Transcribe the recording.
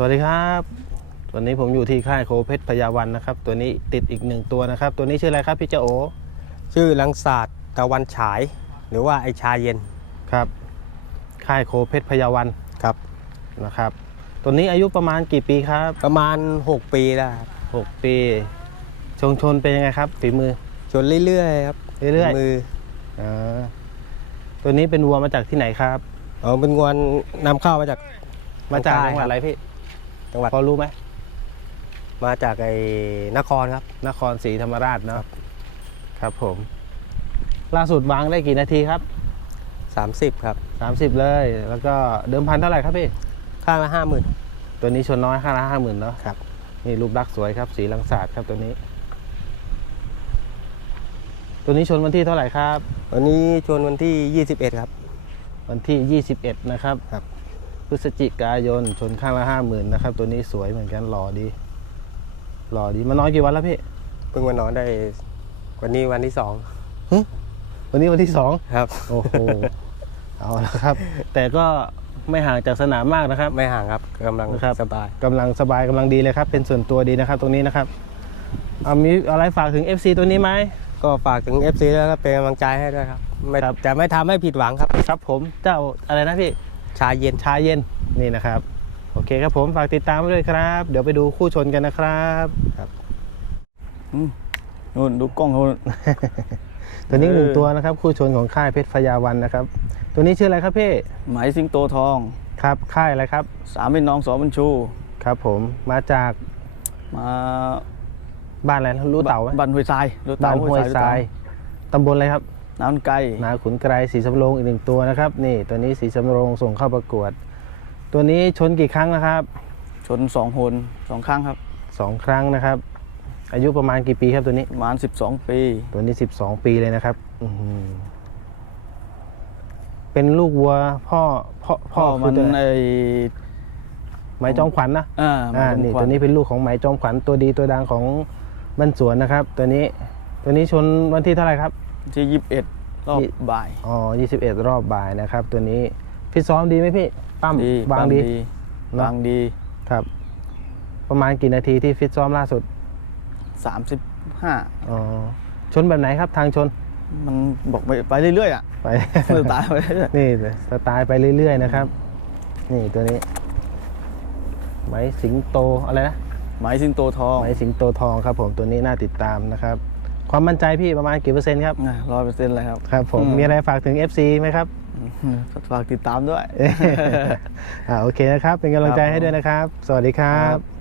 สวัสดีครับวันนี้ผมอยู่ที่ค่ายโคเพชรพยาวันนะครับ ตัวนี้ติดอีกหนึ่งตัวนะครับ ตัวนี้ชื่ออะไรครับพี่เจ้าโอชื่อลังศาสตร์ตะวันฉาย หรือว่าไอชาเย็นครับ ค่ายโคเพชรพยาวันครับนะครับ ตัวนี้อายุประมาณกี่ปีครับประมาณ 6 ปีแล้วครับหกปี ชงชนเป็นยังไงครับฝีมือจนเรื่อยๆครับเรื่อยมือๆอ่าตัวนี้เป็นวัวมาจากที่ไหนครับเอาเป็นงวนนำเข้ามาจากมาจากใต้จังหวัดอะไรพี่ จังหวัดพอรู้ไหมมาจากไอ้นครครับ นครศรีธรรมราชเนอะครับผม ล่าสุดวางได้กี่นาทีครับ 30 ครับ 30 เลย แล้วก็เดิมพันเท่าไหร่ครับพี่ ข้างละห้าหมื่นตัวนี้ชนน้อยค่าละห้าหมื่นเนาะครับนี่รูปลักษณ์สวยครับ สีลังศาสตร์ครับตัวนี้ ตัวนี้ชนวันที่เท่าไหร่ครับ วันนี้ชวนวันที่ 21 ครับ วันที่ 21 นะครับครับ พฤศจิกายน ชนข้างละห้าหมื่นนะครับ ตัวนี้สวยเหมือนกันหล่อดีหล่อดีมาน้อยกี่วันแล้วพี่เพิ่งมานอนได้ วันนี้วันที่สองวันนี้วันที่สองครับ โอ้โหเอาละครับ แต่ก็ไม่ห่างจากสนามมากนะครับ ไม่ห่างครับกำลังนะครับสบายกำลังสบายกำลังดีเลยครับ เป็นส่วนตัวดีนะครับ ตรงนี้นะครับเอามีอะไรฝากถึง FC ตัวนี้ไหมก็ฝากถึง FC ด้วยครับเป็นกำลังใจให้ด้วยครับ ไม่ครับจะไม่ทำให้ผิดหวังครับ ครับผมเจ้าอะไรนะพี่ ชาเย็นชาเย็นนี่นะครับ โอเคครับผมฝากติดตามไว้ด้วยครับ เดี๋ยวไปดูคู่ชนกันนะครับนู่นดูกล้องเขาตัวนี้เออหนึ่งตัวนะครับ คู่ชนของค่ายเพชรพยาวันนะครับ ตัวนี้ชื่ออะไรครับพี่ไหมสิงโตทองครับค่ายอะไรครับ สามพี่น้องสอบัญชูครับ ผมมาจากมาบ้านอะไรนะรู้เต่าไหมบ้านห้วยทรายรู้บ้าเต่านห้วยทรายตำบลอะไรครับ น้ำไก่นาขุนไกรสีสำโรงอีกหนึ่งตัวนะครับ นี่ตัวนี้สีสำโรงส่งเข้าประกวด ตัวนี้ชนกี่ครั้งนะครับ ชนสองหนสองครั้งครับสองครั้งนะครับ อายุประมาณกี่ปีครับตัวนี้ประมาณสิบสองปี ตัวนี้ 12 ปีเลยนะครับอื้อหือเป็นลูกวัวพ่อพ่อพ่พ่ออคืมัอนตัวไหนไอไหมจอมขวัญนะอ่าอ่ามันี่ขตัวนี้เป็นลูกของไหมจอมขวัญตัวดีตัวดังของบ้านสวนนะครับ ตัวนี้ตัวนี้ชนวันที่เท่าไหร่ครับ ที่ยี่สิบเอ็ดรอบยี่บ่าย อ๋อ21 รอบบ่ายนะครับ ตัวนี้ฟิตซ้อมดีไหมพี่ปั้มดีบางปั้มดีบางดีครับ ประมาณกี่นาทีที่ฟิตซ้อมล่าสุดสามสิบห้าอ๋อชนแบบไหนครับทางชนมันบอกไปไปเรื่อยๆอะไปมือตายไปเรื่อยนี่สไตล์ไปเรื่อย ๆ นะครับ นี่ตัวนี้ไหมสิงโตอะไรนะไหมสิงโตทองไหมสิงโตทองครับผมตัวนี้น่าติดตามนะครับ ความมั่นใจพี่ประมาณกี่เปอร์เซ็นต์ครับร้อยเปอร์เซ็นต์เลยครับครับผมอืมมีอะไรฝากถึง FC ไหมครับอืมฝากติดตามด้วยอ่าโอเคนะครับ เป็นกำลังใจครับให้ด้วยนะครับ สวัสดีครับครับ